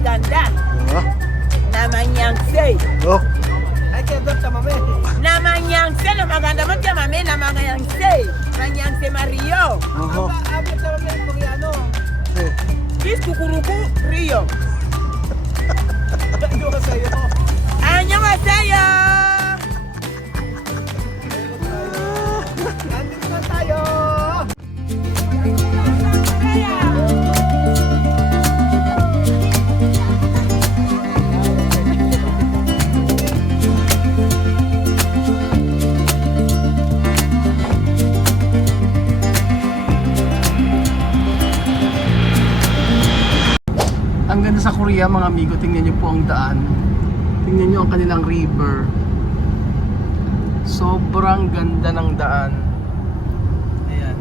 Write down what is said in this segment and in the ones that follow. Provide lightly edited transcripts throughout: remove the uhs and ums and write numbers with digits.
ganda. Naman yang say. Oh. Ay, kaya doon sa mami. Naman yang say. Maganda mo siya, mami. Naman yang say. Naman yang say Mario. Abot sa mami ang Koreano. Bis kukuruku Rio. Ano ka sa'yo? Annyeonghaseyo. Nandito na tayo. Ang ganda sa Korea mga amigo, tingnan nyo po ang daan. Tingnan nyo ang kanilang river. Sobrang ganda ng daan. Ayan.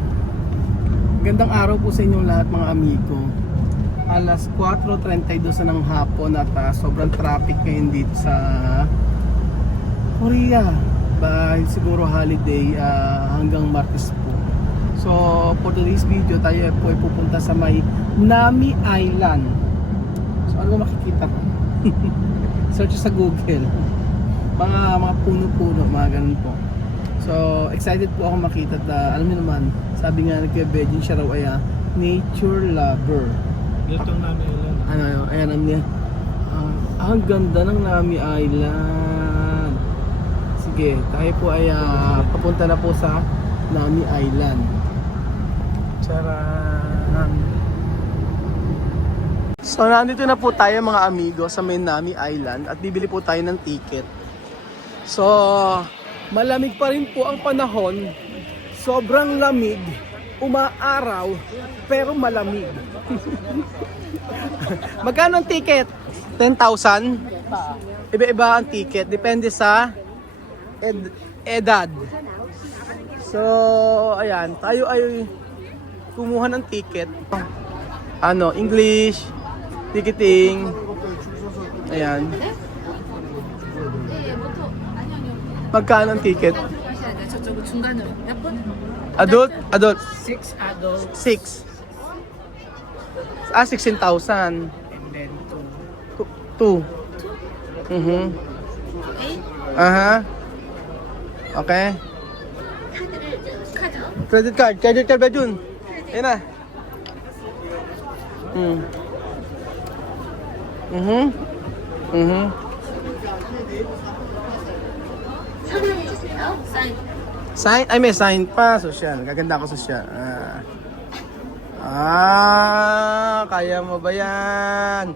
Gandang araw po sa inyong lahat mga amigo. Alas 4:32 na ng hapon at sobrang traffic ngayon dito sa Korea. Dahil siguro holiday hanggang Martes po. So for today's video tayo po ay pupunta sa may Nami Island. So ano ba makikita ko? Search sa Google. Mga puno-puno, mga ganun po. So excited po ako makita at alam niyo naman, sabi nga nagka-Beijing siya raw ay nature lover. Dito namin ilan. Ano, ayan ang niya. Ang ganda ng Nami Island. Sige, tayo po ay papunta na po sa Nami Island. Charan. So nandito na po tayo mga amigo sa may Nami Island at bibili po tayo ng ticket. So malamig pa rin po ang panahon. Sobrang lamig, umaaraw, pero malamig. Magkano ang ticket? 10,000? Iba-iba ang ticket, depende sa edad. So ayan, tayo ay kumuha ng ticket. Ano, English, ticketing. Ayan. Magkano ang ticket? 저쪽 중간으로 몇 분? Adult? Adult. 6 adult 6. 16,000. and then 2. Mhm. 8 Aha. Okay. Credit card. Credit card ba dun? Ayan na. Mhm. Mhm. Sign? Ay, may sign pa. Social. Gaganda ako social. Kaya mo ba yan?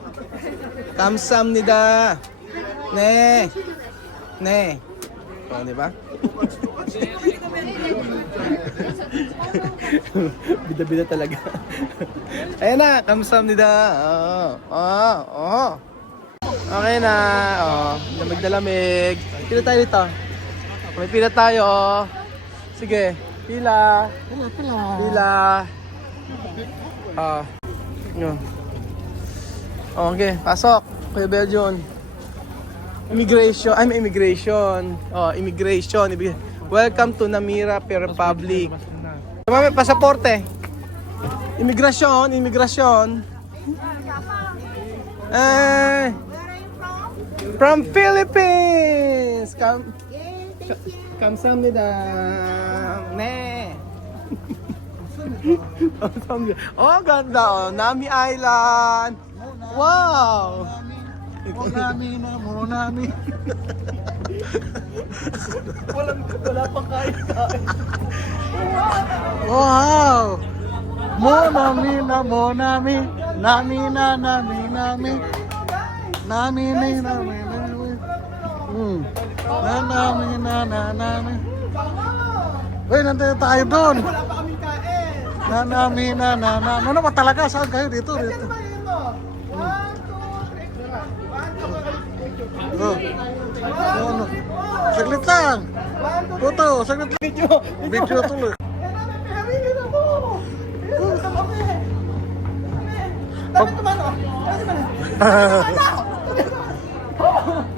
Kamsamnida. Ne. Ne. O, di ba? Bida-bida talaga. Ayan na, kamsamnida. Okay na. Lamig-lamig. Pila tayo dito. May pila tayo. Sige, pila. Pila. Okay, pasok. Kuya Belgian. Immigration. Ay, may immigration. Immigration. Welcome to Namira Republic. May pasaporte. Immigration. From Philippines. Kamsamnida. Ne. Oh, ganda. Nami Island. Wow. Monami. Wala pang kain. Wow. Monami. Nami. Nami. Uy, nandito tayo doon. wala pa kaming kain. Ano ba talaga? Saan kayo dito? Dito. Ano? Saglit lang. Puto, saglit lang. Video tuloy.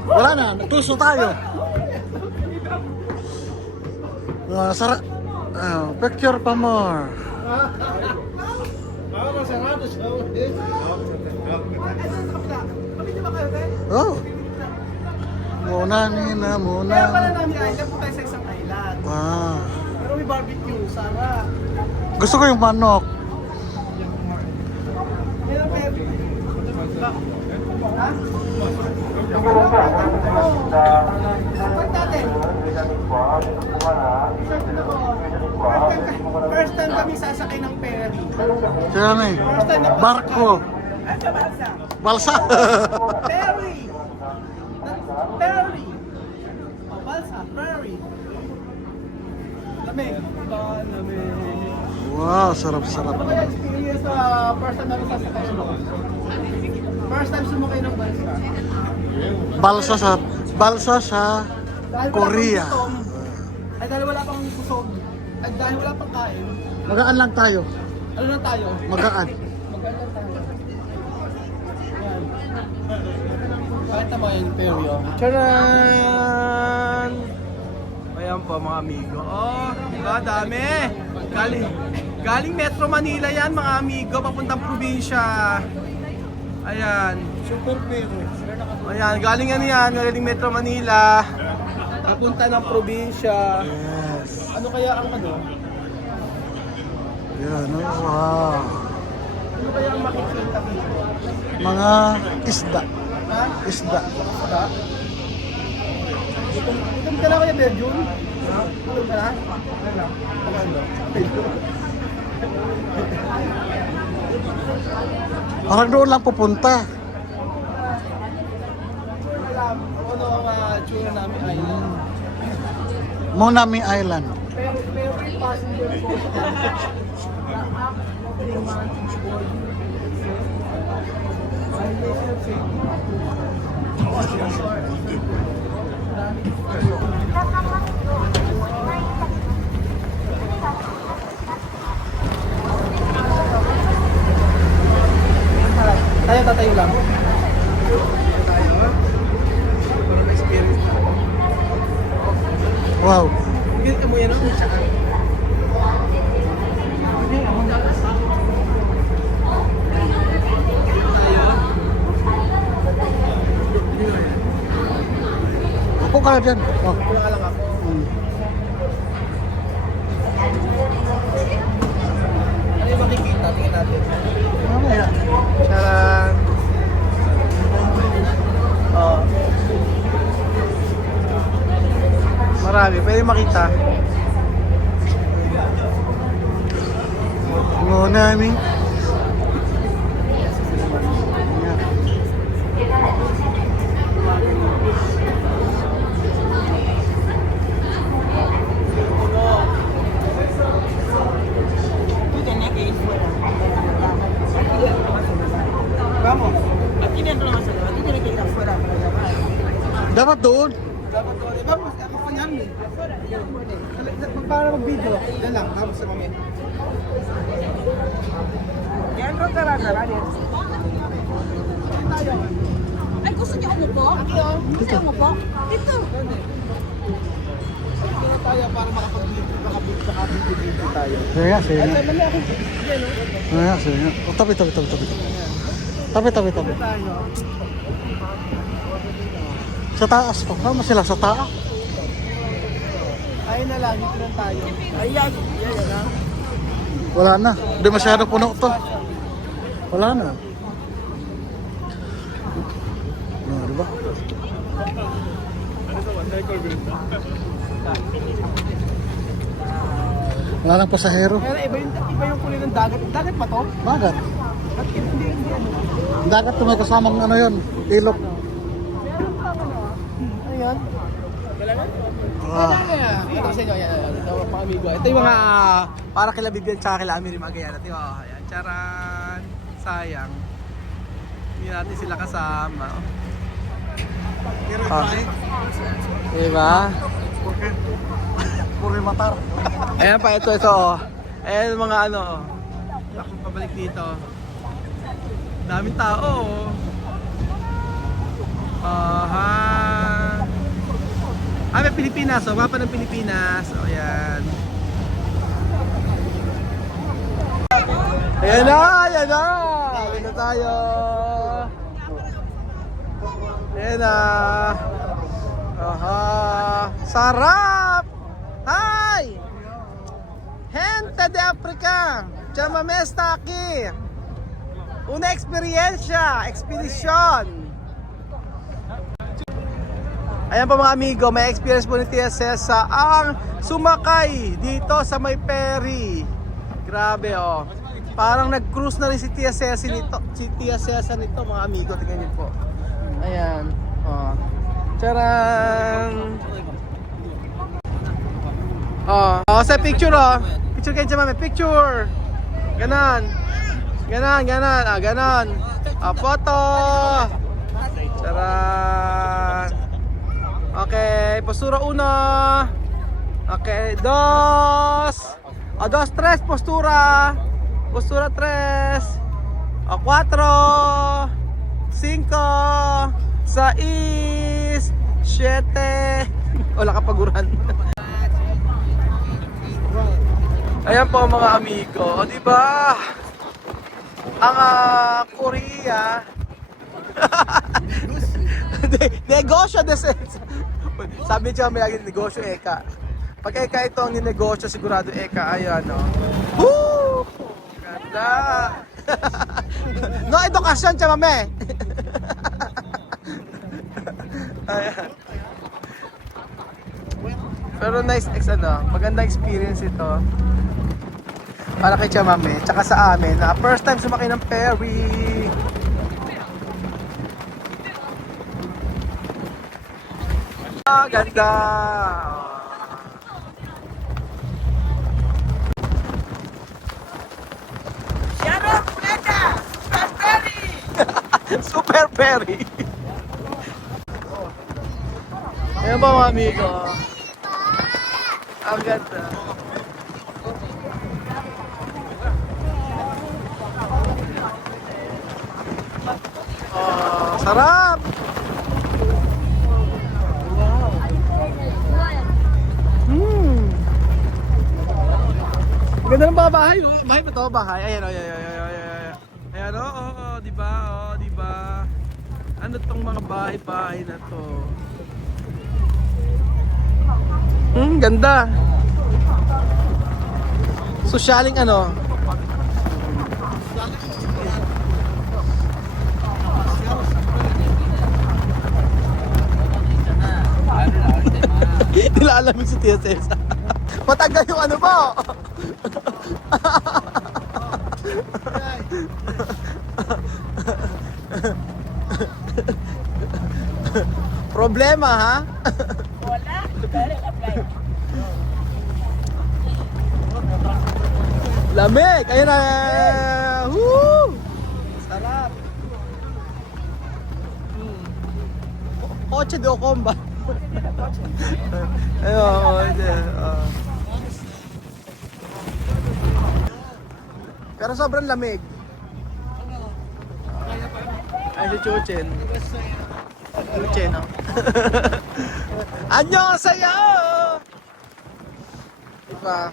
Wala na, nagtuso tayo. Picture pa more. Oh. Muna nina, muna. Kaya pala namin island po tayo sa isang island. Ah. Pero may barbecue, sarap. Gusto ko yung manok. Meron kayo. Ha? Support natin. First time kami sasakay ng ferry. Siya na eh. Barko. Ay, sa balsa. Balsa. Ferry! Ferry! Oh, balsa, ferry. Lamig. Lamig. Wow, sarap-sarap. Ano kaya experience sa first time namin sasakay ng First time sumakay ng balsa. Balsa sa Dahil wala Korea. pang gutom, ay dahil wala pang kusog, ay dahil wala pang kain, Magaan lang tayo. ano na tayo? Magaan. Maganda tayo. Yan. Pakita mo yung peryo. Charan! Ayan po mga amigo. Oh, diba? Dami. Galing Metro Manila yan mga amigo. Papuntang probinsya. Ayan. Super pero. Ayan, galing galing Metro Manila. Papunta ng probinsya. Yes. Ano kaya ang ano? Yan, oh, wow. Ano kaya ang makikita dito? Mga isda. Ha? Isda. Isda? Gutom ka na kaya, Berjun? Ha? Gutom ka na? Ano? Parang doon lang pupunta. Ano ang tsura namin island? Monami Island. Pero yung passenger po sa 3 months boarding. Tayo tatayo lang. Para ma-experience. Wow. Bigyan ka mo yan ang tsaka. Upo ka na dyan. Oh. Wala ka lang ako. Ano yung makikita? Tingnan natin. Mamaya. Charan! Oh. Marami, pwede makita. Monami. Vamos. Aquí dentro no se ve, tú tienes que ir afuera para grabar. Dapat doon. Dapat doon. Vamos, ako pa namin. Para mag-video. Yan lang, vamos sa kami. Dentro ka lang grabar yan. Ay, gusto niyo umupo? Gusto niyo umupo? Dito. Dito na tayo para makapag-video tayo. Sige nga, sige nga. Mali ako. Yan, no? Sige nga, sige nga. Oh, tabi. Tabi. Tayo. Sa taas pa. Tama sila sa taas. Ayun na lang, dito na tayo. Ayan, ha? Wala na. Hindi masyado puno to. Wala na. No, diba? Wala nang pasahero. Pero iba yung kulay ng dagat. Dagat pa to? Bagat. Ba't hindi ano? Dagat to may kasamang ano yun. Ilok. Ano yan? Ah. Ito sa inyo, yan. Ito mga amigo. Ito yung mga para kila Bibian tsaka kila Amiri Magayan. Ito yung, ayan. Charan. Sayang. Hindi natin sila kasama. Ah. Diba? Puri matar. Ayan pa, ito. Oh. Ayan mga ano. Ako pabalik dito. Daming tao. Aha. May Pilipinas. Oh. Mapa ng Pilipinas. O, ayan. Ayan na! Ayan na! tayo. Ayan na. Aha. Sarap! Hi! Gente de Africa! Chamame está aquí. Una experiencia, expedition. Ayan po mga amigo, may experience po ni Tia Cesa ang sumakay dito sa may ferry. Grabe oh. Parang nag-cruise na rin si Tia Cesa nito, mga amigo. Tingnan niyo po. Ayan. Oh. Charan! Oh, sa picture oh. Picture kayo dyan, mami. Picture! Ganon. Ganon. Ah, ganon. Ah, photo! Charan! Okay, postura 1. Okay, 2. O, 2, 3, postura. Postura 3. O, 4. 5. 6. 7. Wala kapaguran. Ayan po mga amigo, di ba? Ang Korea. Negosyo de sense. Sabi niya may lagi negosyo eka. Pag eka ito ang ninegosyo, sigurado eka. Ayan o. Woo! Ganda! No edukasyon siya mame. Ayan. Pero nice maganda experience ito. Para kay Chamame, tsaka sa amin na first time sumakay ng ferry. Ah, ganda! Sharon Neda! Super Ferry! Super ferry! Ayan ba mga amigo? Ang ganda. Oh, sarap! Ang ganda ng mga bahay, oh. Bahay pa to, bahay. Ayan, oh, ayan. Ayan, oh, di ba? Oh, di ba? Ano tong mga bahay-bahay na to? Ganda. Sosyaling ano? Nilalamig si Tia Cesa. Matagal yung ano mo. Problema ha? Wala. Lamig! Ayun na! Woo! Sarap! Coche de Ocomba. Pero sobrang lamig. Ay, si Chuchen. Chuchen, no? Annyeonghaseyo! Diba?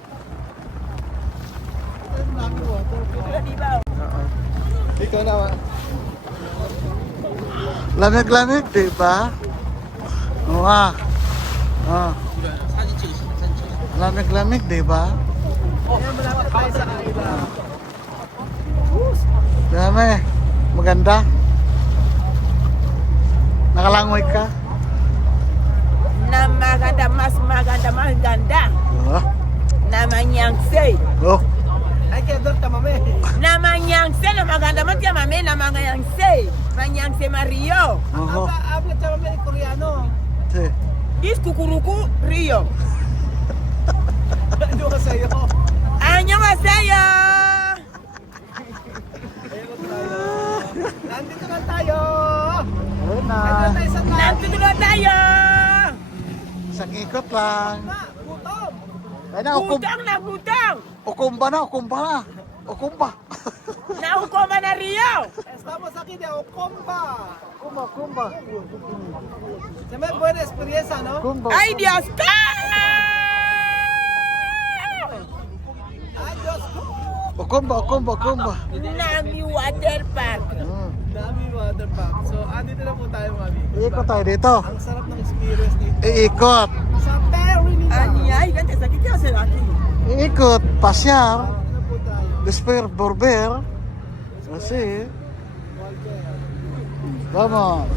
Ikaw naman. Lamig-lamig, di ba? Wow. Oh. Lamig-lamig, di ba? Malapit tayo sa island. Dami. Maganda. Nakalangoy ka? Na maganda, mas maganda. Oh. Namanyangse. Oh. Ay, kaya doon ka, mami. Namanyangse na maganda man siya, mami. Namanyangse. Manyangse Mario. Oh. Habla siya, mami, Koreano. Si. Is kukuruku Rio. Ano ka sa'yo? Annyeonghaseyo! Nandito na tayo! Ayun na. Nandito tayo sa tayo! Nandito na tayo! Isang ikot lang. Gutom! Ayun na, Gudang na gudang! ukumba na. Ukumba. Naukoma na Rio! Estamos aquí de Ocomba! Kumba. Se me buena experiencia, no? Kumba. Ay, Dios! Ay, Diyos ko! Ukumba. Nami Water Park. another pack. So, andito na po tayo mga amigo. Iikot tayo dito. Ang sarap ng experience dito. Iikot. Sa Perry nila. Ay, ganda sa kita sa laki. Iikot. Pasyar. Andito na po tayo. Despair Borber. Kasi. Vamos.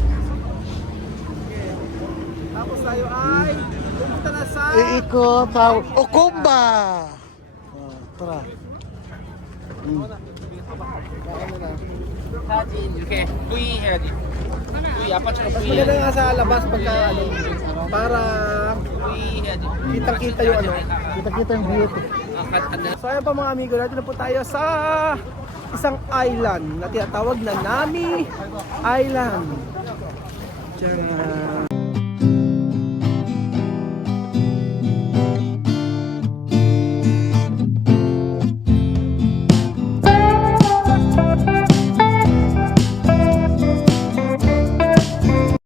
Tapos tayo ay pumunta na sa Iikot. Okumba. Tara. Okay, Kui head. Kui apa cara mas Kui? maganda nga sa labas pagka ano, para Kui head. kitang-kita yung ano. Kita-kita yung beauty. Angkat ada. So ayan pa mga amigo, natin na po tayo sa isang island na tinatawag na Nami Island. Diyan.